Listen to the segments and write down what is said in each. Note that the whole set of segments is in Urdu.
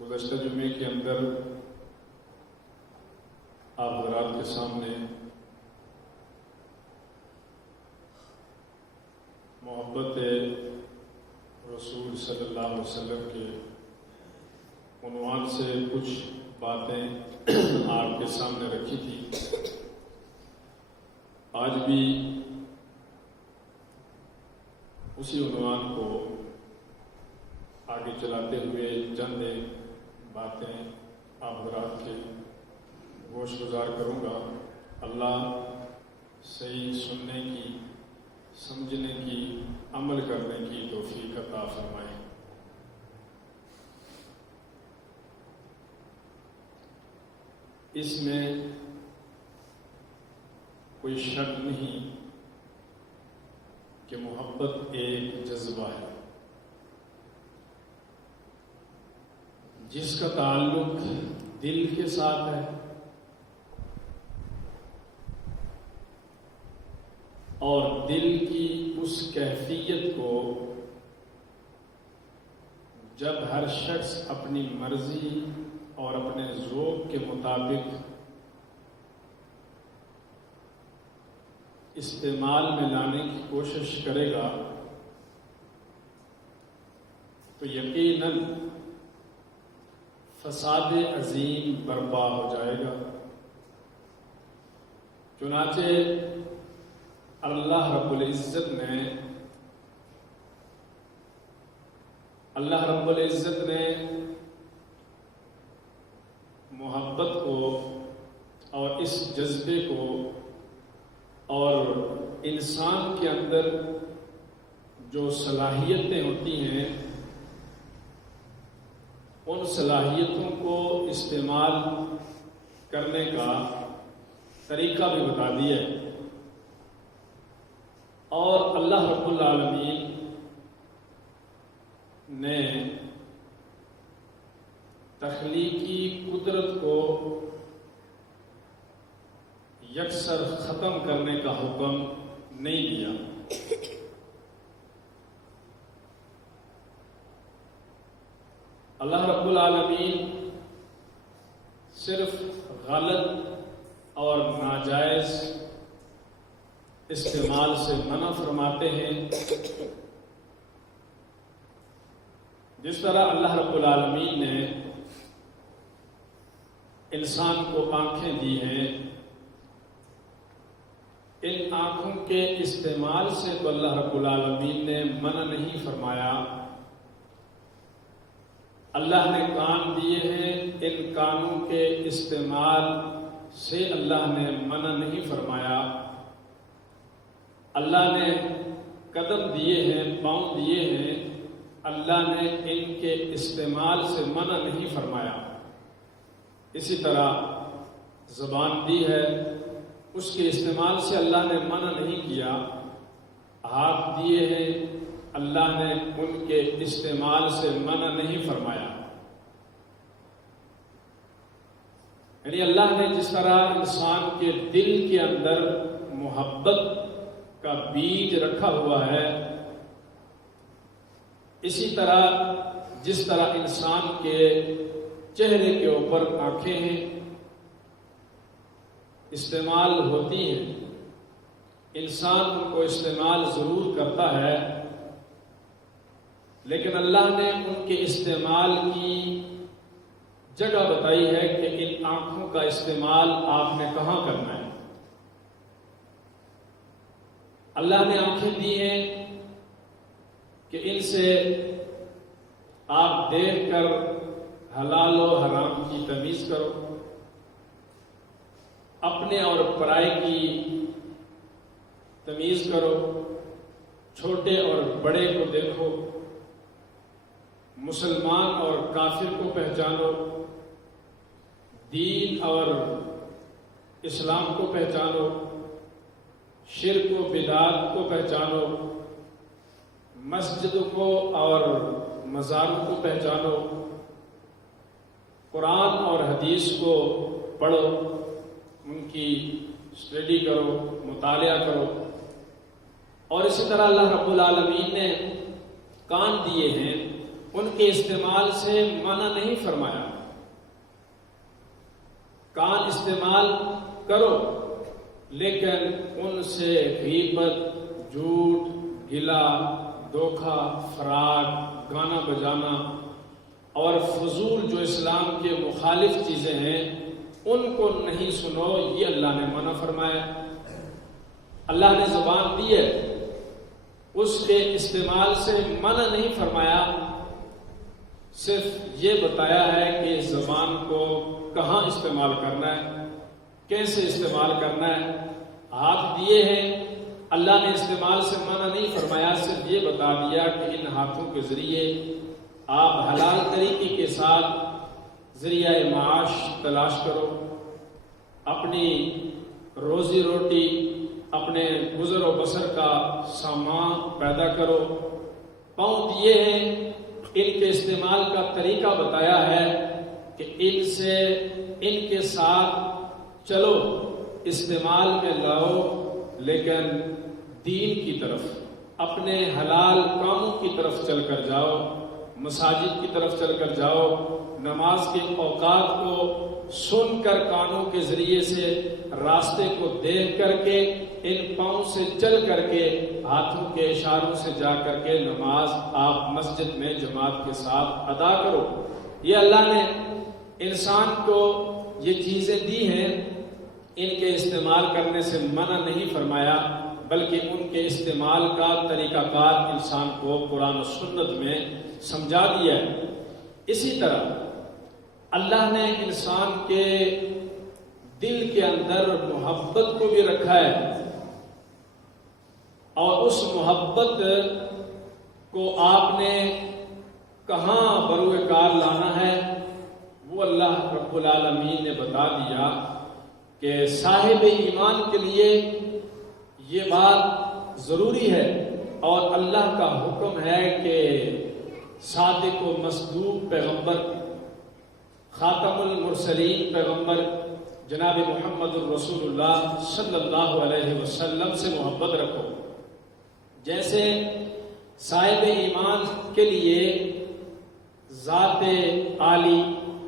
گزشتہ جمعے کے اندر آپ حضرات کے سامنے محبت رسول صلی اللہ علیہ وسلم کے عنوان سے کچھ باتیں آپ کے سامنے رکھی تھی۔ آج بھی اسی عنوان کو آگے چلاتے ہوئے چند باتیں آپ حضرات کے گوش گزار کروں گا۔ اللہ صحیح سننے کی، سمجھنے کی، عمل کرنے کی توفیق عطا فرمائے۔ اس میں کوئی شک نہیں کہ محبت ایک جذبہ ہے جس کا تعلق دل کے ساتھ ہے اور دل کی اس کیفیت کو جب ہر شخص اپنی مرضی اور اپنے ذوق کے مطابق استعمال میں لانے کی کوشش کرے گا تو یقیناً فساد عظیم برپا ہو جائے گا۔ چنانچہ اللہ رب العزت نے محبت کو اور اس جذبے کو اور انسان کے اندر جو صلاحیتیں ہوتی ہیں ان صلاحیتوں کو استعمال کرنے کا طریقہ بھی بتا دیا ہے، اور اللہ رب العالمین نے تخلیقی قدرت کو یکسر ختم کرنے کا حکم نہیں دیا۔ اللہ رب العالمین صرف غلط اور ناجائز استعمال سے منع فرماتے ہیں۔ جس طرح اللہ رب العالمین نے انسان کو آنکھیں دی ہیں، ان آنکھوں کے استعمال سے تو اللہ رب العالمین نے منع نہیں فرمایا۔ اللہ نے کان دیے ہیں، ان کانوں کے استعمال سے اللہ نے منع نہیں فرمایا۔ اللہ نے قدم دیے ہیں، پاؤں دیے ہیں، اللہ نے ان کے استعمال سے منع نہیں فرمایا۔ اسی طرح زبان دی ہے، اس کے استعمال سے اللہ نے منع نہیں کیا۔ ہاتھ دیے ہیں، اللہ نے ان کے استعمال سے منع نہیں فرمایا۔ یعنی اللہ نے جس طرح انسان کے دل کے اندر محبت کا بیج رکھا ہوا ہے، اسی طرح جس طرح انسان کے چہرے کے اوپر آنکھیں ہیں، استعمال ہوتی ہیں، انسان ان کو استعمال ضرور کرتا ہے، لیکن اللہ نے ان کے استعمال کی جگہ بتائی ہے کہ ان آنکھوں کا استعمال آپ نے کہاں کرنا ہے۔ اللہ نے آنکھیں دی ہیں کہ ان سے آپ دیکھ کر حلال و حرام کی تمیز کرو، اپنے اور پرائے کی تمیز کرو، چھوٹے اور بڑے کو دیکھو، مسلمان اور کافر کو پہچانو، دین اور اسلام کو پہچانو، شرک و بدعات کو پہچانو، مسجد کو اور مزاروں کو پہچانو، قرآن اور حدیث کو پڑھو، ان کی اسٹڈی کرو، مطالعہ کرو۔ اور اسی طرح اللہ رب العالمین نے کان دیے ہیں، ان کے استعمال سے منع نہیں فرمایا۔ کان استعمال کرو، لیکن ان سے غیبت، جھوٹ، گلا، دھوکہ، فراڈ، گانا بجانا اور فضول جو اسلام کے مخالف چیزیں ہیں ان کو نہیں سنو، یہ اللہ نے منع فرمایا۔ اللہ نے زبان دی ہے، اس کے استعمال سے منع نہیں فرمایا، صرف یہ بتایا ہے کہ اس زبان کو کہاں استعمال کرنا ہے، کیسے استعمال کرنا ہے۔ ہاتھ دیے ہیں، اللہ نے استعمال سے منع نہیں فرمایا، صرف یہ بتا دیا کہ ان ہاتھوں کے ذریعے آپ حلال طریقے کے ساتھ ذریعہ معاش تلاش کرو، اپنی روزی روٹی، اپنے گزر و بسر کا سامان پیدا کرو۔ پاؤں دیے ہیں، ان کے استعمال کا طریقہ بتایا ہے کہ ان کے ساتھ چلو، استعمال میں لاؤ، لیکن دین کی طرف، اپنے حلال کاموں کی طرف چل کر جاؤ، مساجد کی طرف چل کر جاؤ، نماز کے اوقات کو سن کر کانوں کے ذریعے سے راستے کو دیکھ کر کے ان پاؤں سے چل کر کے ہاتھوں کے اشاروں سے جا کر کے نماز آپ مسجد میں جماعت کے ساتھ ادا کرو۔ یہ اللہ نے انسان کو یہ چیزیں دی ہیں، ان کے استعمال کرنے سے منع نہیں فرمایا، بلکہ ان کے استعمال کا طریقہ کار انسان کو قرآن و سنت میں سمجھا دیا ہے۔ اسی طرح اللہ نے انسان کے دل کے اندر محبت کو بھی رکھا ہے، اور اس محبت کو آپ نے کہاں بروئے کار لانا ہے وہ اللہ رب العالمین نے بتا دیا کہ صاحب ایمان کے لیے یہ بات ضروری ہے، اور اللہ کا حکم ہے کہ صادق و مصدوق پیغمبر، خاتم المرسلین پیغمبر جناب محمد الرسول اللہ صلی اللہ علیہ وسلم سے محبت رکھو۔ جیسے صاحب ایمان کے لیے ذات عالی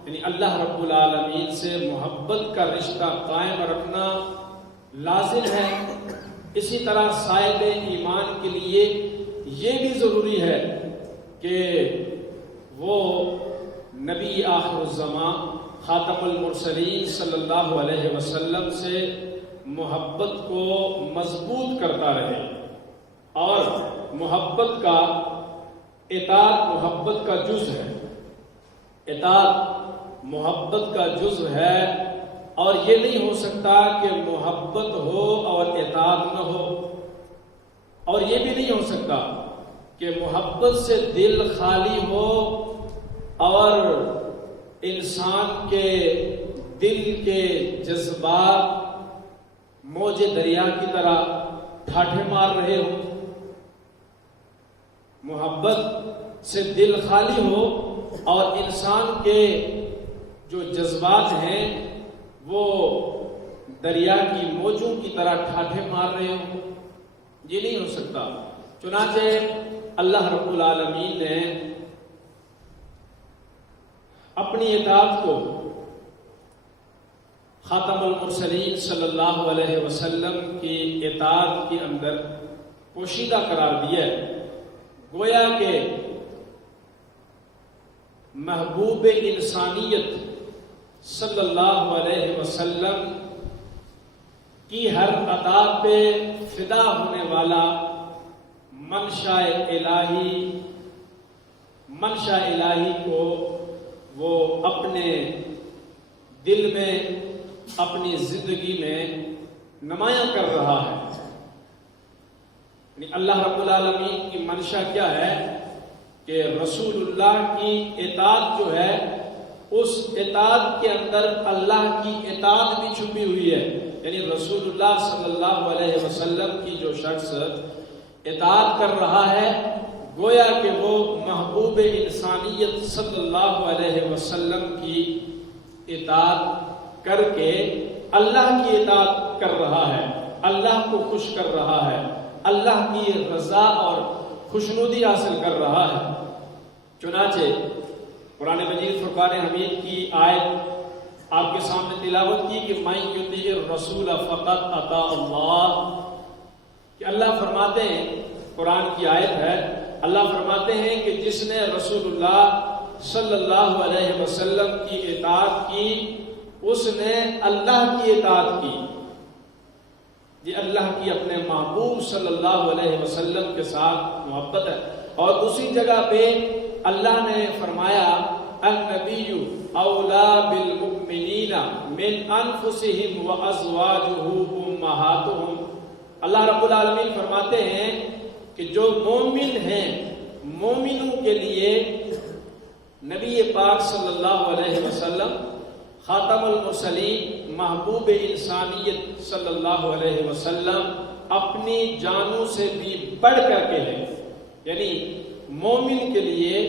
یعنی اللہ رب العالمین سے محبت کا رشتہ قائم رکھنا لازم ہے، اسی طرح صاحب ایمان کے لیے یہ بھی ضروری ہے کہ وہ نبی آخر الزمان خاتم المرسلین صلی اللہ علیہ وسلم سے محبت کو مضبوط کرتا رہے، اور محبت کا اطاعت محبت کا جز ہے، اطاعت محبت کا جز ہے، اور یہ نہیں ہو سکتا کہ محبت ہو اور اطاعت نہ ہو، اور یہ بھی نہیں ہو سکتا کہ محبت سے دل خالی ہو اور انسان کے دل کے جذبات موج دریا کی طرح ٹھاٹھے مار رہے ہوں۔ محبت سے دل خالی ہو اور انسان کے جو جذبات ہیں وہ دریا کی موجوں کی طرح ٹھاٹھے مار رہے ہوں، یہ نہیں ہو سکتا۔ چنانچہ اللہ رب العالمین نے اپنی اطاعت کو خاتم المرسلین صلی اللہ علیہ وسلم کی اطاعت کے اندر پوشیدہ قرار دیا ہے، گویا کہ محبوب انسانیت صلی اللہ علیہ وسلم کی ہر ادا پہ فدا ہونے والا منشا الہی کو وہ اپنے دل میں، اپنی زندگی میں نمایاں کر رہا ہے۔ یعنی اللہ رب العالمین کی منشا کیا ہے کہ رسول اللہ کی اطاعت جو ہے، اس اطاعت کے اندر اللہ کی اطاعت بھی چھپی ہوئی ہے۔ یعنی رسول اللہ صلی اللہ علیہ وسلم کی جو شخص اطاعت کر رہا ہے، گویا کہ وہ محبوب انسانیت صلی اللہ علیہ وسلم کی اطاعت کر کے اللہ کی اطاعت کر رہا ہے، اللہ کو خوش کر رہا ہے، اللہ کی رضا اور خوشنودی حاصل کر رہا ہے۔ چنانچہ قرآن مجید فرقان حمید کی آیت آپ کے سامنے تلاوت کی کہ مَن یُطِعِ الرَّسُولَ فَقَدْ أَطَاعَ اللَّهَ، کہ اللہ فرماتے ہیں، قرآن کی آیت ہے، اللہ فرماتے ہیں کہ جس نے رسول اللہ صلی اللہ علیہ وسلم کی اطاعت کی اس نے اللہ کی اطاعت کی. یہ اللہ کی اپنے محبوب صلی اللہ علیہ وسلم کے ساتھ محبت ہے. اور دوسری جگہ پہ اللہ نے فرمایا النبی اولا بالمؤمنین من انفسہم وازواجہ امہاتہم. اللہ رب العالمین فرماتے ہیں کہ جو مومن ہیں، مومنوں کے لیے نبی پاک صلی اللہ علیہ وسلم خاتم المرسلین محبوب انسانیت صلی اللہ علیہ وسلم اپنی جانوں سے بھی بڑھ کر کے ہیں. یعنی مومن کے لیے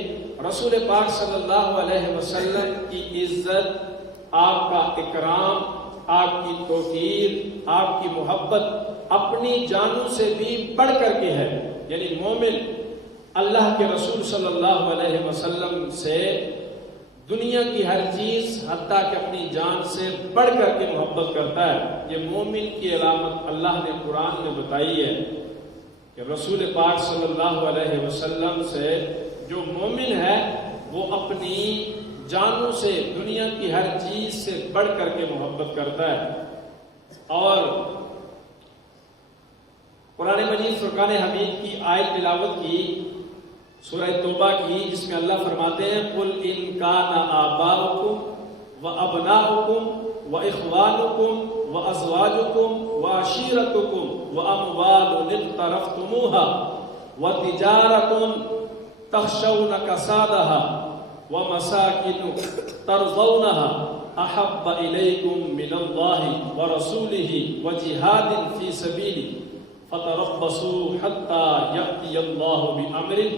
رسول پاک صلی اللہ علیہ وسلم کی عزت، آپ کا اکرام، آپ کی توقیر، آپ کی محبت اپنی جانوں سے بھی بڑھ کر کے ہے. یعنی مومن اللہ کے رسول صلی اللہ علیہ وسلم سے دنیا کی ہر چیز حتیٰ کہ اپنی جان سے بڑھ کر کے محبت کرتا ہے. یہ مومن کی علامت اللہ نے قرآن میں بتائی ہے کہ رسول پاک صلی اللہ علیہ وسلم سے جو مومن ہے وہ اپنی جانوں سے دنیا کی ہر چیز سے بڑھ کر کے محبت کرتا ہے. اور قرآن مجید فرقان حمید کی آیت تلاوت کی سورہ توبہ کی، جس میں اللہ فرماتے ہیں قُلْ إِنْ كَانَ آبَاؤُكُمْ وَأَبْنَاؤُكُمْ وَإِخْوَانُكُمْ وَأَزْوَاجُكُمْ وَعَشِيرَتُكُمْ وَأَمْوَالٌ اقْتَرَفْتُمُوهَا وَتِجَارَةٌ تَخْشَوْنَ كَسَادَهَا وَمَسَاكِنُ تَرْضَوْنَهَا أَحَبَّ إِلَيْكُمْ مِنَ اللَّهِ وَرَسُولِهِ وَجِهَادٍ فِي سَبِيلِهِ فَتَرَبَّصُوا حَتَّى يَأْتِيَ اللَّهُ بِأَمْرِهِ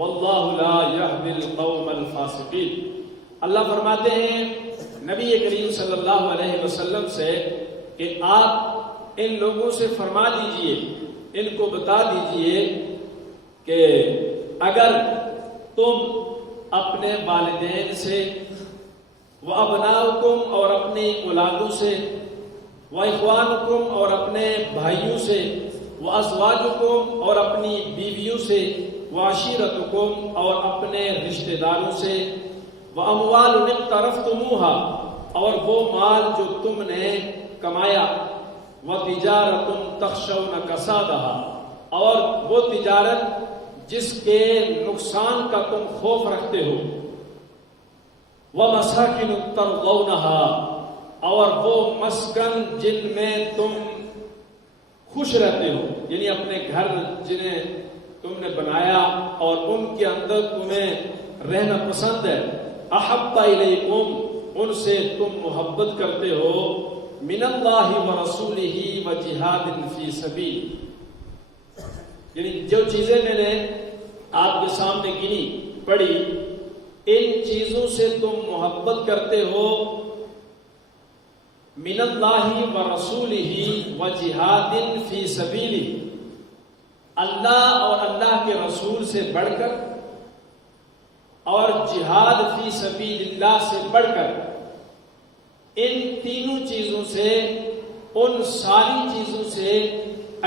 وَاللَّهُ لَا يَهْدِي الْقَوْمَ الْفَاسِقِينَ. اللہ فرماتے ہیں نبی کریم صلی اللہ علیہ وسلم سے کہ آپ ان لوگوں سے فرما دیجئے، ان کو بتا دیجئے کہ اگر تم اپنے والدین سے، وَأَبْنَاؤُكُمْ اور اپنی اولادوں سے، وَإِخْوَانُكُمْ اور اپنے بھائیوں سے، وَأَزْوَاجُكُمْ اور اپنی بیویوں سے، وَعَشِيرَتُكُمْ اور اپنے رشتہ داروں سے، وَأَمْوَالٌ اقْتَرَفْتُمُوهَا اور وہ مال جو تم نے کمایا، وَتِجَارَةٌ تَخْشَوْنَ كَسَادَهَا اور وہ تجارت جس کے نقصان کا تم خوف رکھتے ہو، وَمَسَاكِنُ تَرْضَوْنَهَا اور وہ مسکن جن میں تم خوش رہتے ہو، یعنی اپنے گھر جنہیں تم نے بنایا اور ان کے اندر تمہیں رہنا پسند ہے، احب الیکم ان سے تم محبت کرتے ہو، من اللہ ورسولہ وجہاد فی سبیل. یعنی جو چیزیں میں نے آپ کے سامنے گنی پڑھی، ان چیزوں سے تم محبت کرتے ہو، من اللہ ورسولہ وجہاد فی سبیلہ، اللہ اور اللہ کے رسول سے بڑھ کر اور جہاد فی سبیل اللہ سے بڑھ کر. ان تینوں چیزوں سے، ان ساری چیزوں سے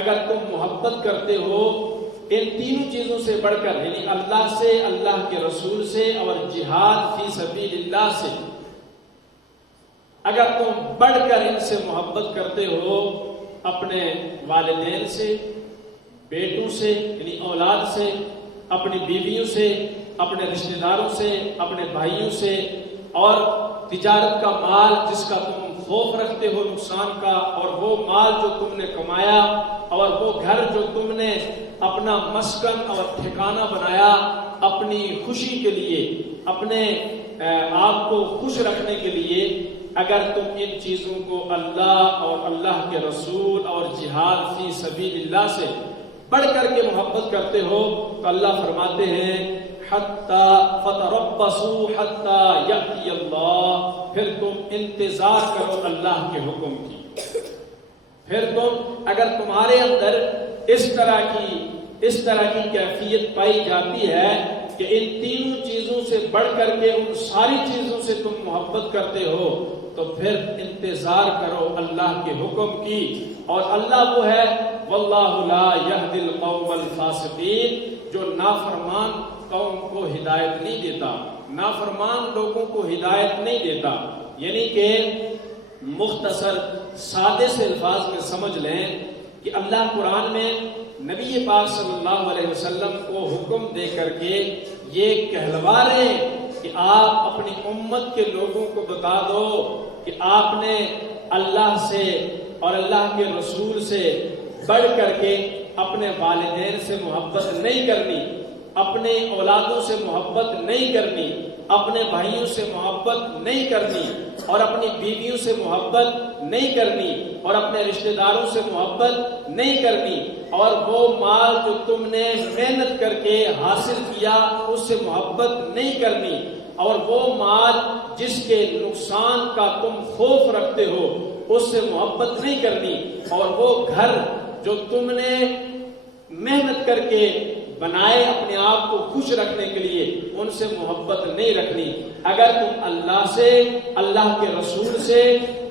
اگر تم محبت کرتے ہو، ان تینوں چیزوں سے بڑھ کر، یعنی اللہ سے، اللہ کے رسول سے اور جہاد فی سبیل اللہ سے اگر تم بڑھ کر ان سے محبت کرتے ہو، اپنے والدین سے، بیٹوں سے یعنی اولاد سے، اپنی بیویوں سے، اپنے رشتہ داروں سے، اپنے بھائیوں سے، اور تجارت کا مال جس کا تم خوف رکھتے ہو نقصان کا، اور وہ مال جو تم نے کمایا، اور وہ گھر جو تم نے اپنا مسکن اور ٹھکانہ بنایا اپنی خوشی کے لیے، اپنے آپ کو خوش رکھنے کے لیے، اگر تم ان چیزوں کو اللہ اور اللہ کے رسول اور جہاد فی سبیل اللہ سے بڑھ کر کے محبت کرتے ہو، تو اللہ فرماتے ہیں حتی فتربصوا حتی یأتی اللہ، پھر تم انتظار کرو اللہ کے حکم کی. پھر تم اگر تمہارے اندر اس طرح کی کیفیت پائی جاتی ہے کہ ان تینوں چیزوں سے بڑھ کر کے ان ساری چیزوں سے تم محبت کرتے ہو تو پھر انتظار کرو اللہ کے حکم کی. اور اللہ وہ ہے واللہ لا یہدی القوم الفاسقین، جو نافرمان قوم کو ہدایت نہیں دیتا، نافرمان لوگوں کو ہدایت نہیں دیتا. یعنی کہ مختصر سادے سے الفاظ میں سمجھ لیں کہ اللہ قرآن میں نبی پاک صلی اللہ علیہ وسلم کو حکم دے کر کے یہ کہلوا رہے ہیں کہ آپ اپنی امت کے لوگوں کو بتا دو کہ آپ نے اللہ سے اور اللہ کے رسول سے بڑھ کر کے اپنے والدین سے محبت نہیں کرنی، اپنے اولادوں سے محبت نہیں کرنی، اپنے بھائیوں سے محبت نہیں کرنی، اور اپنی بیویوں سے محبت نہیں کرنی، اور اپنے رشتہ داروں سے محبت نہیں کرنی، اور وہ مال جو تم نے محنت کر کے حاصل کیا اس سے محبت نہیں کرنی، اور وہ مال جس کے نقصان کا تم خوف رکھتے ہو اس سے محبت نہیں کرنی، اور وہ گھر جو تم نے محنت کر کے بنائے اپنے آپ کو خوش رکھنے کے لیے ان سے محبت نہیں رکھنی. اگر تم اللہ سے، اللہ کے رسول سے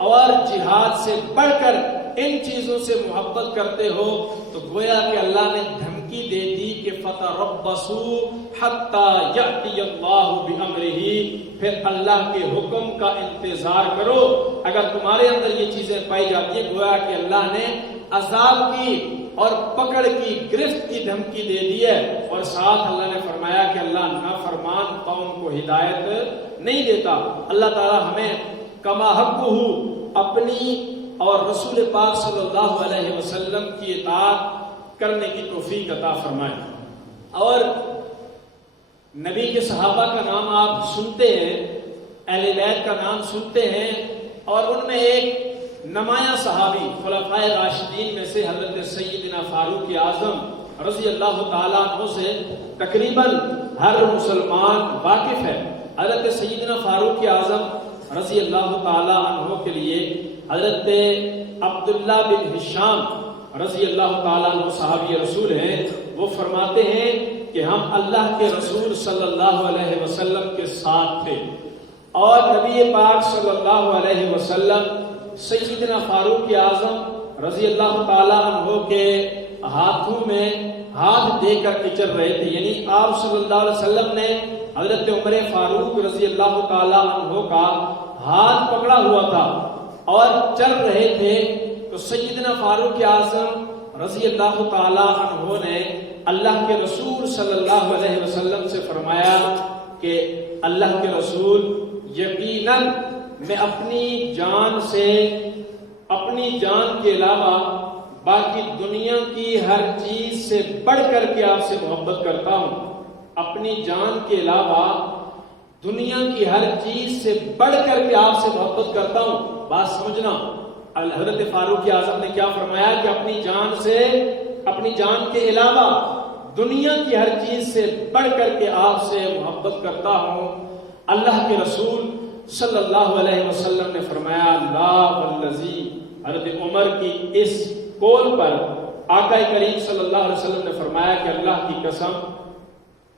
اور جہاد سے بڑھ کر ان چیزوں سے محبت کرتے ہو تو گویا کہ اللہ نے دھمکی دے دی کہ فتربصوا حتی یأتی اللہ بأمرہ، پھر اللہ کے حکم کا انتظار کرو. اگر تمہارے اندر یہ چیزیں پائی جاتی ہیں گویا کہ اللہ نے عذاب کی اور پکڑ کی، گرفت کی دھمکی دے دی ہے. اور ساتھ اللہ نے فرمایا کہ اللہ نافرمان قوم کو ہدایت نہیں دیتا. اللہ تعالی ہمیں کما حقہ اپنی اور رسول پاک صلی اللہ علیہ وسلم کی اطاعت کرنے کی توفیق عطا فرمائے. اور نبی کے صحابہ کا نام آپ سنتے ہیں، اہل بیت کا نام سنتے ہیں، اور ان میں ایک نمایاں صحابی خلفائے راشدین میں سے حضرت سیدنا فاروق اعظم رضی اللہ تعالیٰ عنہ سے تقریباً ہر مسلمان واقف ہے. حضرت سیدنا فاروق اعظم رضی اللہ تعالیٰ عنہ کے لیے حضرت عبداللہ بن ہشام رضی اللہ تعالیٰ عنہ صحابی رسول ہیں. وہ فرماتے ہیں کہ ہم اللہ کے رسول صلی اللہ علیہ وسلم کے ساتھ تھے، اور نبی پاک صلی اللہ علیہ وسلم سیدنا فاروق اعظم رضی اللہ تعالیٰ عنہ کے ہاتھوں میں ہاتھ دے کر کے چل رہے تھے. یعنی آپ صلی اللہ علیہ وسلم نے حضرت عمر فاروق رضی اللہ تعالیٰ عنہ کا ہاتھ پکڑا ہوا تھا اور چل رہے تھے. تو سیدنا فاروق اعظم رضی اللہ تعالیٰ عنہ نے اللہ کے رسول صلی اللہ علیہ وسلم سے فرمایا کہ اللہ کے رسول، یقیناً میں اپنی جان سے، اپنی جان کے علاوہ باقی دنیا کی ہر چیز سے بڑھ کر کے آپ سے محبت کرتا ہوں. اپنی جان کے علاوہ دنیا کی ہر چیز سے بڑھ کر کے آپ سے محبت کرتا ہوں. بات سمجھنا، حضرت فاروق اعظم نے کیا فرمایا کہ اپنی جان سے، اپنی جان کے علاوہ دنیا کی ہر چیز سے بڑھ کر کے آپ سے محبت کرتا ہوں. اللہ کے رسول صلی اللہ علیہ وسلم نے فرمایا لا والذی، حضرت عمر کی اس قول پر آقا کریم صلی اللہ علیہ وسلم نے فرمایا کہ اللہ کی قسم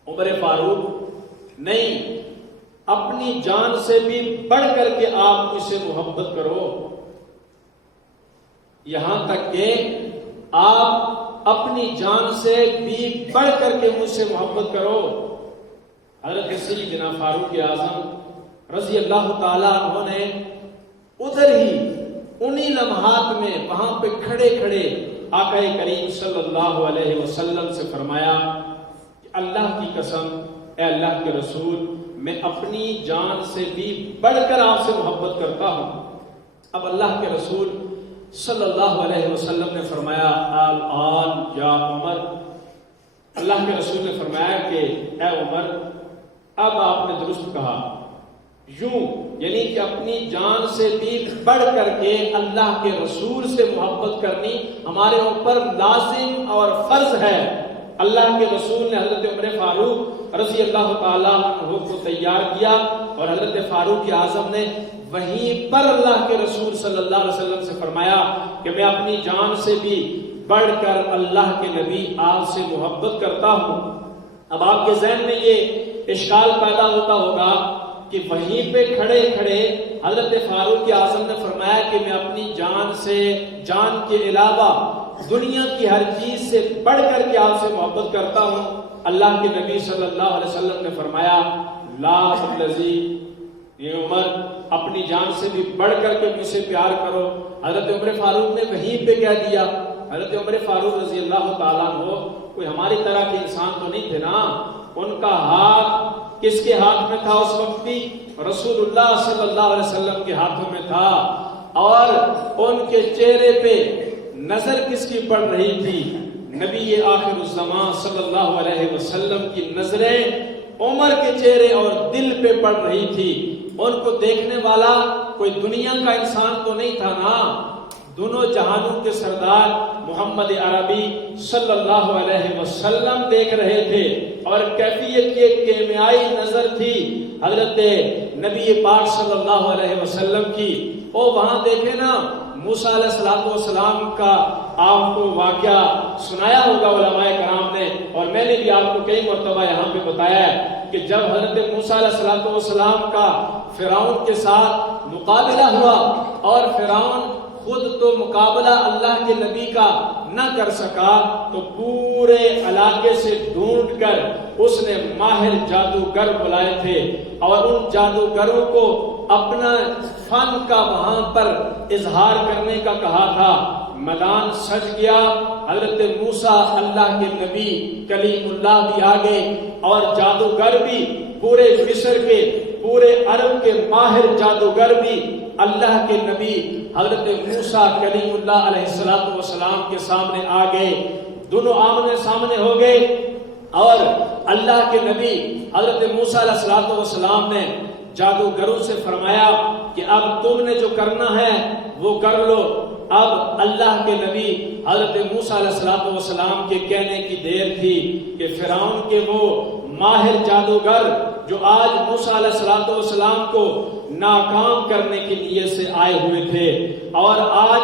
عمر فاروق، نہیں، اپنی جان سے بھی بڑھ کر کے آپ مجھ سے محبت کرو، یہاں تک کہ آپ اپنی جان سے بھی بڑھ کر کے مجھ سے محبت کرو. حضرت سیدنا فاروق اعظم رضی اللہ تعالیٰ عنہ نے ادھر ہی انہی لمحات میں وہاں پہ کھڑے کھڑے آقا کریم صلی اللہ علیہ وسلم سے فرمایا کہ اللہ کی قسم، اے اللہ کے رسول، میں اپنی جان سے بھی بڑھ کر آپ سے محبت کرتا ہوں. اب اللہ کے رسول صلی اللہ علیہ وسلم نے فرمایا الآن یا عمر، اللہ کے رسول نے فرمایا کہ اے عمر، اب آپ نے درست کہا. یوں یعنی کہ اپنی جان سے بھی بڑھ کر کے اللہ کے رسول سے محبت کرنی ہمارے اوپر لازم اور فرض ہے. اللہ کے رسول نے حضرت عمر فاروق رضی اللہ تعالیٰ عنہ کو تیار کیا، اور حضرت فاروق اعظم نے وہیں پر اللہ کے رسول صلی اللہ علیہ وسلم سے فرمایا کہ میں اپنی جان سے بھی بڑھ کر اللہ کے نبی آپ سے محبت کرتا ہوں. اب آپ کے ذہن میں یہ اشکال پیدا ہوتا ہوگا کہ وہیں پہ کھڑے کھڑے حضرت فاروق اعظم نے فرمایا کہ میں اپنی جان سے، جان کے علاوہ دنیا کی ہر چیز سے بڑھ کر کے آپ سے محبت کرتا ہوں۔ اللہ کے نبی صلی اللہ علیہ وسلم نے فرمایا لا تلذی، یہ عمر اپنی جان سے بھی بڑھ کر کے مجھ سے پیار کرو۔ حضرت عمر فاروق نے وہیں پہ کہہ دیا۔ حضرت عمر فاروق رضی اللہ تعالیٰ عنہ کوئی ہماری طرح کے انسان تو نہیں تھے نا، ان کا ہاتھ کس کے ہاتھ میں تھا اس وقت بھی؟ رسول اللہ صلی اللہ علیہ وسلم کے ہاتھوں میں تھا، اور ان کے چہرے پہ نظر کس کی پڑ رہی تھی؟ نبی آخر الزمان صلی اللہ علیہ وسلم کی نظریں عمر کے چہرے اور دل پہ پڑ رہی تھی۔ ان کو دیکھنے والا کوئی دنیا کا انسان تو نہیں تھا نا، دونوں جہانوں کے سردار محمد عربی صلی اللہ علیہ وسلم دیکھ رہے تھے، اور کیفیت کی ایک کیمیائی نظر تھی حضرت نبی پاک صلی اللہ علیہ وسلم کی۔ اور وہاں دیکھے نا موسیٰ علیہ السلام کا آپ کو واقعہ سنایا ہوگا علماء کرام نے، اور میں نے بھی آپ کو کئی مرتبہ یہاں پہ بتایا ہے کہ جب حضرت موسیٰ علیہ السلام کا فرعون کے ساتھ مقابلہ ہوا، اور فرعون خود تو مقابلہ اللہ کے نبی کا نہ کر سکا، تو پورے علاقے سے ڈھونڈ کر اس نے ماہر جادوگر بلائے تھے، اور ان جادوگروں کو اپنا فن کا وہاں پر اظہار کرنے کا کہا تھا۔ میدان سج گیا، حضرت موسیٰ اللہ کے نبی کلیم اللہ بھی آگے، اور جادوگر بھی پورے مصر کے، پورے عرب کے ماہر جادوگر بھی اللہ کے نبی حضرت موسیٰ کلیم اللہ علیہ السلام کے سامنے آ گئے۔ دونوں آمنے سامنے ہو گئے، اور اللہ کے نبی حضرت موسیٰ علیہ السلام نے جادوگروں سے فرمایا کہ اب تم نے جو کرنا ہے وہ کر لو۔ اب اللہ کے نبی حضرت موسیٰ علیہ السلام کے کہنے کی دیر تھی کہ فرعون کے وہ ماہر جادوگر جو آج موسیٰ علیہ السلام کو ناکام کرنے کے لیے سے آئے ہوئے تھے، اور آج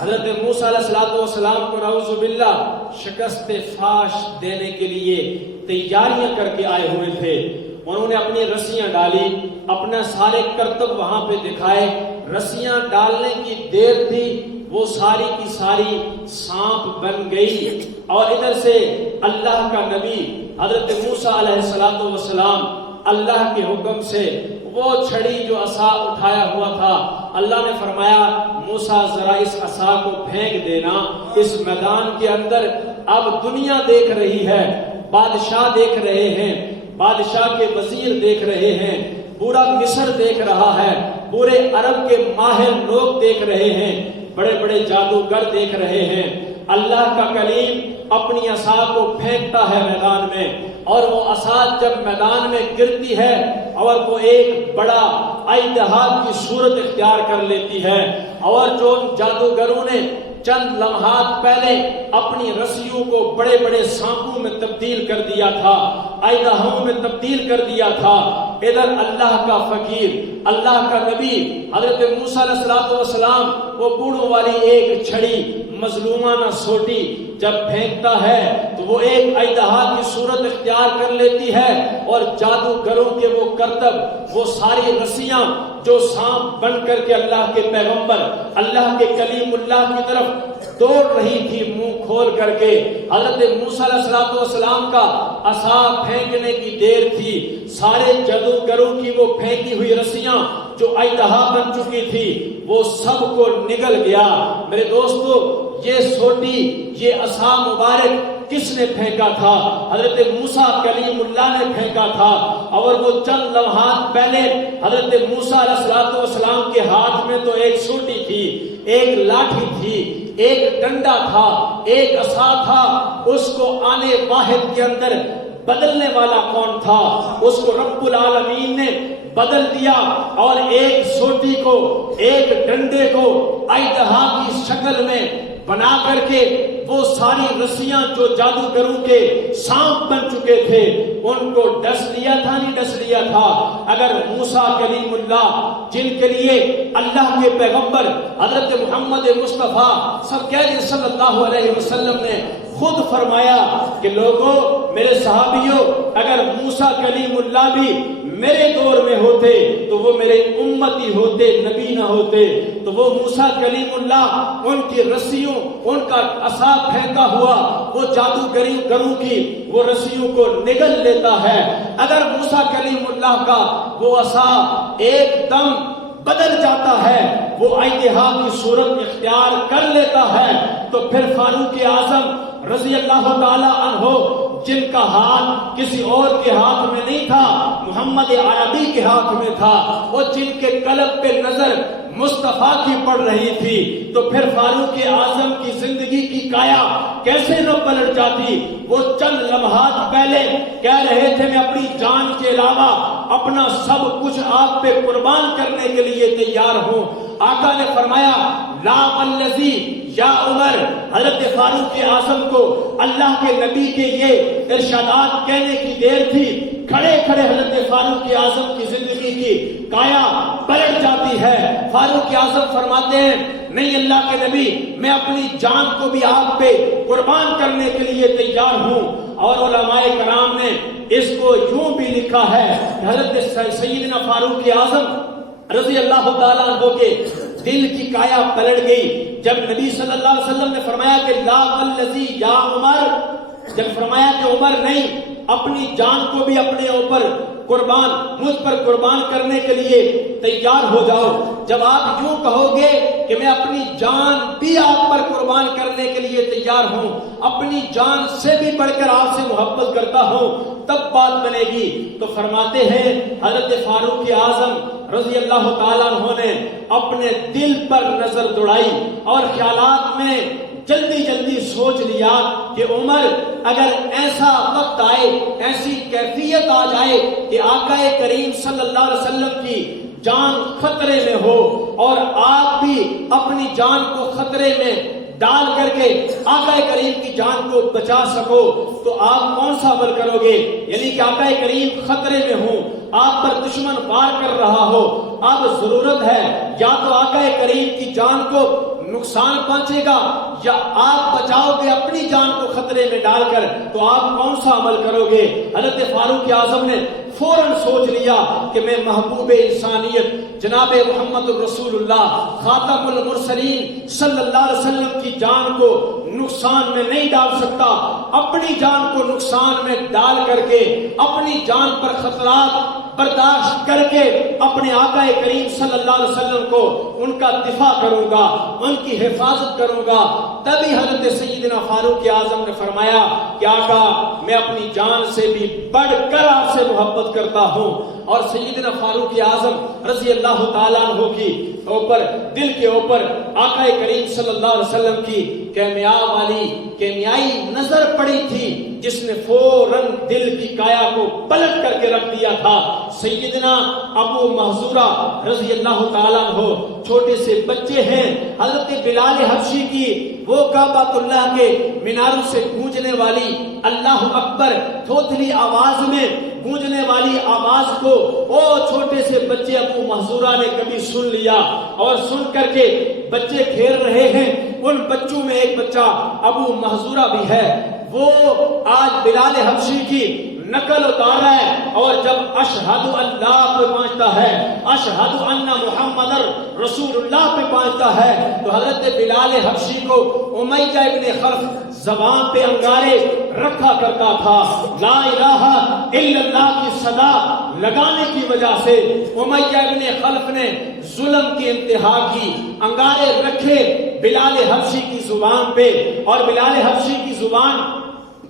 حضرت موسیٰ علیہ السلام کو نعوذ باللہ شکست فاش دینے کے لیے تیاریاں کر کے آئے ہوئے تھے۔ انہوں نے اپنی رسیاں ڈالی، اپنا سارے کرتب وہاں پہ دکھائے۔ رسیاں ڈالنے کی دیر تھی، وہ ساری کی ساری سانپ بن گئی، اور ادھر سے اللہ کا نبی حضرت موسیٰ علیہ السلام اللہ کے حکم سے وہ چھڑی جو عصا اٹھایا ہوا تھا، اللہ نے فرمایا موسیٰ ذرا اس عصا کو پھینک دینا۔ اس میدان کے اندر اب دنیا دیکھ رہی ہے، بادشاہ دیکھ رہے ہیں، بادشاہ کے وزیر دیکھ رہے ہیں، پورا مصر دیکھ رہا ہے، پورے عرب کے ماہر لوگ دیکھ رہے ہیں، بڑے بڑے جادوگر دیکھ رہے ہیں۔ اللہ کا کلیم اپنی عصا کو پھینکتا ہے میدان میں، اور وہ عصا جب میدان میں گرتی ہے اور وہ ایک بڑا اژدہا کی صورت اختیار کر لیتی ہے، اور جو جادوگروں نے چند لمحات پہلے اپنی رسیوں کو بڑے بڑے سانپوں میں تبدیل کر دیا تھا، اژدہاؤں میں تبدیل کر دیا تھا، ادھر اللہ کا فقیر، اللہ کا نبی حضرت موسیٰ علیہ السلام وہ بوڑھوں والی ایک چھڑی مظلومانہ سوٹی جب پھینکتا ہے تو وہ ایک اژدہا کی صورت اختیار کر لیتی ہے، اور جادوگروں کے وہ کرتب، وہ ساری رسیاں جو سانپ بن کر کے اللہ کے پیغمبر، اللہ کے کلیم اللہ کی طرف دوڑ رہی تھی منہ کھول کر کے، حضرت موسیٰ علیہ السلام کا عصا پھینکنے کی دیر تھی، سارے جادوگروں کی وہ پھینکی ہوئی رسیاں جو اژدہا بن چکی تھی وہ سب کو نگل گیا۔ میرے دوستو، یہ سوٹی، یہ عصا مبارک کس نے پھینکا تھا؟ حضرت موسیٰ کلیم اللہ نے پھینکا تھا، اور وہ چند لمحات پہلے حضرت موسیٰ علیہ السلام کے ہاتھ میں تو ایک سوٹی تھی، ایک لاٹھی تھی، ایک ڈنڈا تھا، ایک عصا تھا، اس کو آنے واحد کے اندر بدلنے والا کون تھا؟ اس کو رب العالمین نے بدل دیا، اور ایک سوٹی کو، ایک ڈنڈے کو اژدہا کی شکل میں بنا کر کے وہ ساری رسیاں جو جادوگروں کے سانپ بن چکے تھے ان کو ڈس لیا تھا، نہیں ڈس لیا تھا؟ اگر موسیٰ کلیم اللہ، جن کے لیے اللہ کے پیغمبر حضرت محمد مصطفیٰ صلی اللہ علیہ وسلم نے خود فرمایا کہ لوگوں میرے صحابیوں، اگر موسیٰ کلیم اللہ بھی میرے دور میں ہوتے تو وہ میرے امتی ہوتے، نبی نہ ہوتے۔ تو وہ موسیٰ کلیم اللہ، ان کی رسیوں، ان کا عصا پھینکا ہوا وہ جادوگروں کی وہ رسیوں کو نگل لیتا ہے۔ اگر موسیٰ کلیم اللہ کا وہ عصا ایک دم بدل جاتا ہے، وہ اجتہاد کی صورت اختیار کر لیتا ہے، تو پھر فاروق اعظم رضی اللہ تعالی عنہ، جن کا ہاتھ کسی اور کے ہاتھ میں نہیں تھا، محمد عربی کے ہاتھ میں تھا، اور جن کے قلب پہ نظر مصطفیٰ کی پڑ رہی تھی، تو پھر فاروق اعظم کی زندگی کی کایا کیسے نہ پلٹ جاتی۔ وہ چند لمحات پہلے کہہ رہے تھے میں اپنی جان کے علاوہ اپنا سب کچھ آپ پہ قربان کرنے کے لیے تیار ہوں۔ آقا نے فرمایا لا الذی یا عمر، حضرت فاروق اعظم کو اللہ کے نبی کے یہ ارشادات کہنے کی دیر تھی، کھڑے کھڑے حضرت فاروق اعظم کی زندگی کی کایا پلٹ جاتی ہے۔ فاروق اعظم فرماتے ہیں نہیں اللہ کے نبی، میں اپنی جان کو بھی آپ پہ قربان کرنے کے لیے تیار ہوں۔ اور علماء کرام نے اس کو یوں بھی لکھا ہے کہ حضرت سیدنا فاروق اعظم رضی اللہ تعالیٰ عنہ کے دل کی کایا پلٹ گئی جب نبی صلی اللہ علیہ وسلم نے فرمایا کہ لا الذی یا عمر، جب فرمایا کہ عمر نہیں، اپنی جان کو بھی اپنے اوپر قربان، مجھ پر قربان کرنے کے لیے تیار ہو جاؤ۔ جب آپ یوں کہو گے کہ میں اپنی جان بھی آپ پر قربان کرنے کے لیے تیار ہوں، اپنی جان سے بھی بڑھ کر آپ سے محبت کرتا ہوں، تب بات بنے گی۔ تو فرماتے ہیں حضرت فاروق اعظم رضی اللہ تعالیٰ عنہ نے اپنے دل پر نظر دوڑائی اور خیالات میں جلدی جلدی سوچ لیا کہ عمر اگر ایسا وقت آئے، ایسی کیفیت آ جائے کہ آقا کریم صلی اللہ علیہ وسلم کی جان خطرے میں ہو اور آپ بھی اپنی جان کو خطرے میں ڈال کر کے آقا کریم کی جان کو بچا سکو، تو آپ کون سا عمل کرو گے؟ یعنی کہ آقا کریم خطرے میں ہوں، آپ پر دشمن وار کر رہا ہو، اب ضرورت ہے یا تو آقا کریم کی جان کو نقصان پہنچے گا یا آپ بچاؤ گے اپنی جان کو خطرے میں ڈال کر، تو آپ کون سا عمل کرو گے؟ حضرت فاروق اعظم نے فوراً سوچ لیا کہ میں محبوب انسانیت جناب محمد الرسول اللہ خاتم المرسلین صلی اللہ علیہ وسلم کی جان کو نقصان میں نہیں ڈال سکتا، اپنی جان کو نقصان میں ڈال کر کے اپنی جان پر خطرات برداشت کر کے اپنے آقا کریم صلی اللہ علیہ وسلم کو ان کا دفاع کروں گا، ان کی حفاظت کروں گا۔ تبھی حضرت سیدنا فاروق اعظم نے فرمایا کہ آقا میں اپنی جان سے بھی بڑھ کر آپ سے محبت کرتا ہوں۔ اور سیدنا فاروق اعظم رضی اللہ تعالیٰ عنہ کی اوپر، دل کے اوپر آقا کریم صلی اللہ علیہ وسلم کی کیمیائی نظر پڑی تھی، جس نے فوراً دل کی کایا کو پلٹ کر کے رکھ دیا تھا۔ سیدنا ابو محذورہ رضی اللہ تعالیٰ عنہ چھوٹے سے بچے ہیں، حضرت بلال حبشی کی وہ کعبۃ اللہ کے میناروں سے گونجنے والی اللہ اکبر تھوتلی آواز میں گونجنے والی آواز کو او چھوٹے سے بچے ابو محذورہ نے کبھی سن لیا، اور سن کر کے بچے کھیل رہے ہیں، ان بچوں میں ایک بچہ ابو محذورہ بھی ہے، وہ آج بلال حبشی کی نقل اتار رہا ہے، اور جب اشہد اللہ پہ پہنچتا ہے، اشہد ان محمد رسول اللہ پہ پہنچتا ہے، تو حضرت بلال حبشی کو امیہ ابن خلف زبان پہ انگارے رکھا کرتا تھا۔ لا الہ الا اللہ کی صدا لگانے کی وجہ سے امیہ ابن خلف نے ظلم کی انتہا کی، انگارے رکھے بلال حبشی کی زبان پہ، اور بلال حبشی کی زبان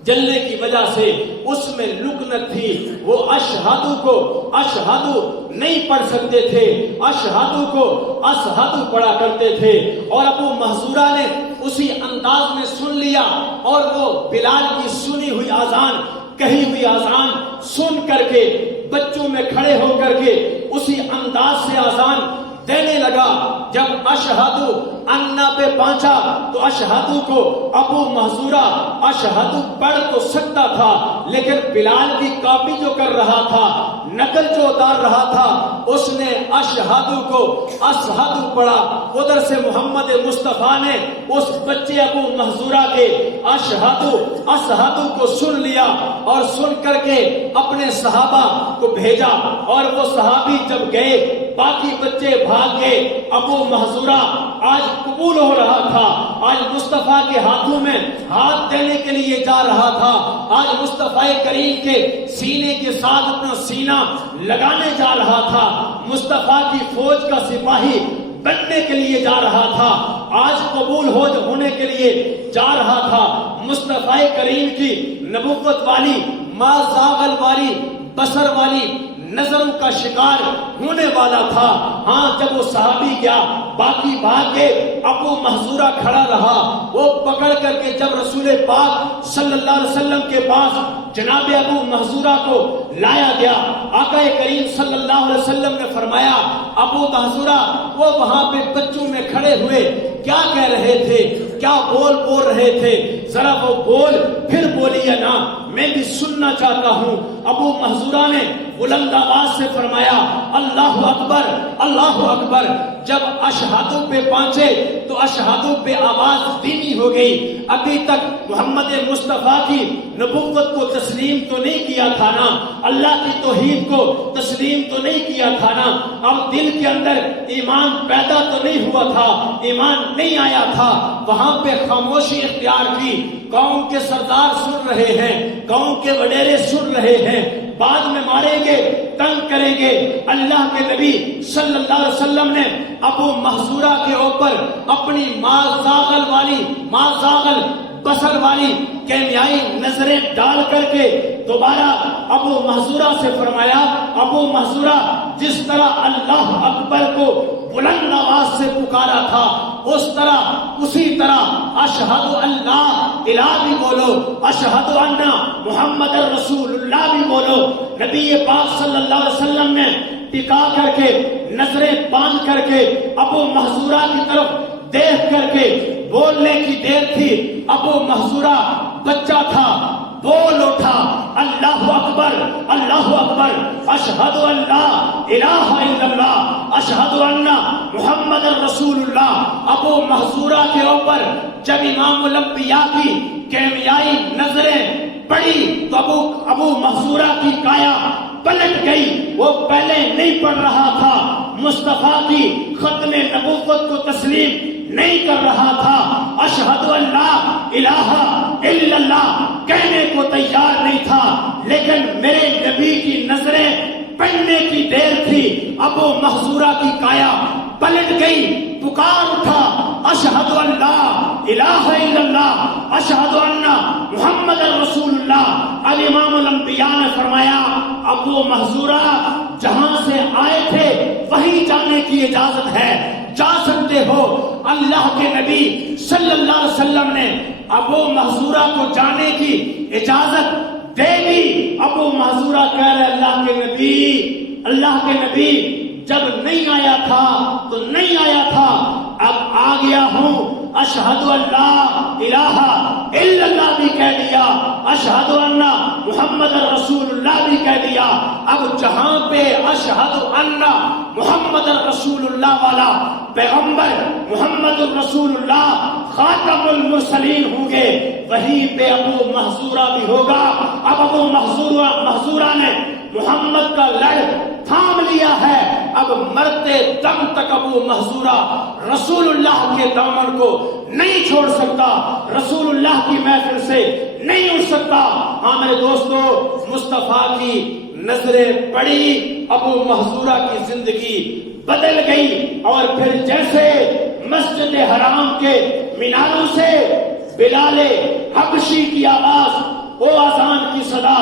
جلنے کی وجہ سے اس میں لکنت تھی، وہ اشہدو کو اشہدو نہیں پڑھ سکتے تھے، اشہدو کو اشہدو پڑھا کرتے تھے، اور ابو محذورہ نے اسی انداز میں سن لیا، اور وہ بلال کی سنی ہوئی اذان، کہی ہوئی اذان سن کر کے بچوں میں کھڑے ہو کر کے اسی انداز سے اذان دینے لگا۔ جب اشہدو انا پہ پہنچا تو اشہدو کو ابو محذورہ اشہدو پڑھ تو سکتا تھا، لیکن بلال کی کاپی جو کر رہا تھا، نقل جو اتار رہا تھا، اس نے اشہدو کو اشہدو پڑھا، ادھر سے محمد مصطفیٰ نے اس بچے ابو محذورہ کے اشہدو اشہدو کو سن لیا اور سن کر کے اپنے صحابہ کو بھیجا، اور وہ صحابی جب گئے باقی بچے بھاگ گئے۔ ابو محذورہ آج قبول ہو رہا تھا، آج مصطفیٰ کے ہاتھوں میں ہاتھ دینے کے لیے جا رہا تھا، آج مصطفیٰ کریم کے سینے کے ساتھ اپنا سینہ لگانے جا رہا تھا، مصطفیٰ کی فوج کا سپاہی بننے کے لیے جا رہا تھا، آج قبول ہونے کے لیے جا رہا تھا۔ مصطفیٰ کریم کی نبوت والی ما زاغل والی بصر والی نظروں کا شکار ہونے والا تھا۔ ہاں جب وہ صحابی گیا باقی بھاگ کے ابو محذورہ کھڑا رہا، وہ پکڑ کر کے جب رسول پاک صلی اللہ علیہ وسلم کے پاس جناب ابو محذورہ کو لایا گیا، آقا کریم صلی اللہ علیہ وسلم نے فرمایا ابو محذورہ وہ وہاں پہ بچوں میں کھڑے ہوئے کیا کہہ رہے تھے، کیا بول رہے تھے، ذرا وہ بول پھر بولیے نا، میں بھی سننا چاہتا ہوں۔ ابو محذورہ نے بلند آواز سے فرمایا اللہ اکبر اللہ اکبر۔ جب اشہادو پہ پہنچے تو اشہادو پہ آواز دھیمی ہو گئی، ابھی تک محمد مصطفیٰ کی نبوت کو تسلیم تو نہیں کیا تھا نا، اللہ کی توحید کو تسلیم تو نہیں کیا تھا نا، اب دل کے اندر ایمان پیدا تو نہیں ہوا تھا، ایمان نہیں آیا تھا۔ وہاں پہ خاموشی اختیار کی، قوم کے سردار سن رہے ہیں، قوم کے وڈیرے سن رہے ہیں، بعد میں ماریں گے تنگ کریں گے۔ اللہ کے نبی صلی اللہ علیہ وسلم نے ابو محذورہ کے اوپر اپنی ما زاغل بصر والی کیمیائی نظریں ڈال کر کے دوبارہ ابو محذورہ سے فرمایا ابو محذورہ جس طرح اللہ اکبر کو بلند آواز سے پکارا تھا اس طرح اسی طرح اشہد اللہ الہ بھی بولو، اشہد ان محمد رسول اللہ بھی بولو۔ نبی پاک صلی اللہ علیہ وسلم نے ٹکا کر کے نظریں باندھ کر کے ابو محذورہ کی طرف دیکھ کر کے بولنے کی دیر تھی، ابو محذورہ بچہ تھا، بول اٹھا اللہ اکبر اشہد ان لا الہ الا اللہ اشہد ان محمد رسول اللہ۔ ابو محذورہ کے اوپر جب امام الانبیاء کی کیمیائی نظریں پڑی تو ابو محذورہ کی کایا پلٹ گئی، وہ پہلے نہیں پڑھ رہا تھا، مصطفیٰ کی ختم نبوت کو تسلیم نہیں کر رہا تھا، اشہد ان لا الہ الا اللہ کہنے کو تیار نہیں تھا، لیکن میرے نبی کی نظریں پڑھنے کی دیر تھی، ابو محذورہ کی کایا پلٹ گئی، پکار اٹھا اشہد ان لا الہ الا اللہ اشہد ان محمد رسول اللہ۔ اب امام الانبیاء نے فرمایا ابو محذورہ جہاں سے آئے تھے وہیں جانے کی اجازت ہے، جا سکتے ہو۔ اللہ کے نبی صلی اللہ علیہ وسلم نے ابو محذورہ کو جانے کی اجازت دے دی۔ ابو محذورہ کہہ رہے اللہ کے نبی جب نہیں آیا تھا تو نہیں آیا تھا، اب آ گیا ہوں، اشہد ان لا الہ الا اللہ بھی کہہ دیا، اشہد ان محمد رسول اللہ بھی کہہ دیا۔ اب جہاں پہ اشہد ان محمد رسول اللہ والا پیغمبر محمد رسول اللہ خاتم المرسلین ہوں گے، وہیں پہ ابو محذورہ بھی ہوگا۔ اب ابو محذورہ نے محمد کا لڑ تھام لیا ہے، اب مرتے دم تک ابو محذورہ رسول اللہ کے دامن کو نہیں چھوڑ سکتا، رسول اللہ کی محفل سے نہیں اٹھ سکتا۔ ہاں میرے دوستو، مصطفیٰ کی نظریں پڑی، ابو محذورہ کی زندگی بدل گئی، اور پھر جیسے مسجد حرام کے میناروں سے بلال حبشی کی آواز، وہ اذان کی صدا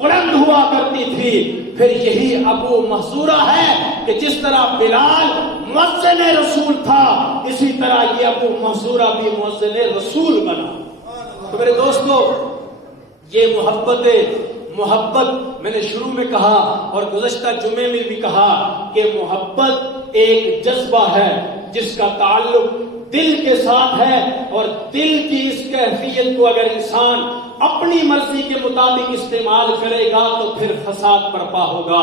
بلند ہوا کرتی تھی، پھر یہی ابو محذورہ ہے کہ جس طرح بلال مؤذن رسول تھا اسی طرح یہ ابو محذورہ بھی مؤذن رسول بنا۔ تو میرے دوستو، یہ محبت میں نے شروع میں کہا اور گزشتہ جمعے میں بھی کہا کہ محبت ایک جذبہ ہے جس کا تعلق دل کے ساتھ ہے، اور دل کی اس کیفیت کو اگر انسان اپنی مرضی کے مطابق استعمال کرے گا تو پھر فساد برپا ہوگا۔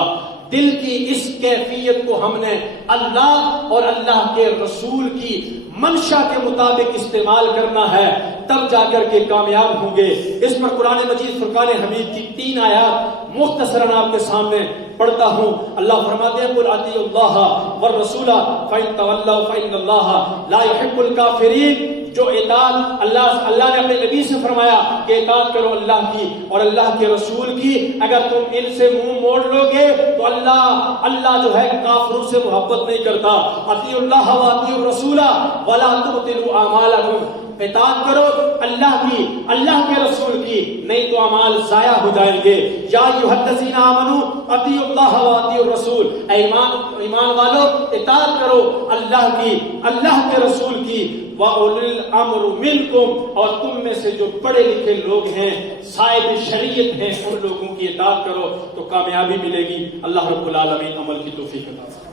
دل کی اس کیفیت کو ہم نے اللہ اور اللہ کے رسول کی منشا کے مطابق استعمال کرنا ہے، تب جا کر کے کامیاب ہوں گے۔ اس پر قرآن مجید فرقان حمید کی 3 آیات مختصراً آپ کے سامنے پڑھتا ہوں۔ اللہ فرماتے ہیں قل اطیعوا اللہ والرسول فإن تولوا فإن اللہ لا يحب الکافرین۔ جو اطاعت اللہ نے اپنے نبی سے فرمایا کہ اطاعت کرو اللہ کی اور اللہ کے رسول کی، اگر تم ان سے منہ موڑ لو گے تو اللہ جو ہے کافروں سے محبت نہیں کرتا۔ اطیعوا اللہ واطیعوا الرسول ولا تبطلوا اعمالکم، اطاعت کرو اللہ کی، اللہ کے رسول کی، نہیں تو اعمال ضائع ہو جائیں گے۔ یا ایھا الذین آمنوا اطیعوا اللہ واطیعوا الرسول، اے ایمان والو اطاعت کرو اللہ کی، اللہ کے رسول کی، وَأُولِي الْأَمْرِ مِنْكُمْ، اور تم میں سے جو پڑھے لکھے لوگ ہیں، صاحب شریعت ہیں، ان لوگوں کی اطاعت کرو تو کامیابی ملے گی۔ اللہ رب العالمین عمل کی توفیق عطا فرمائے۔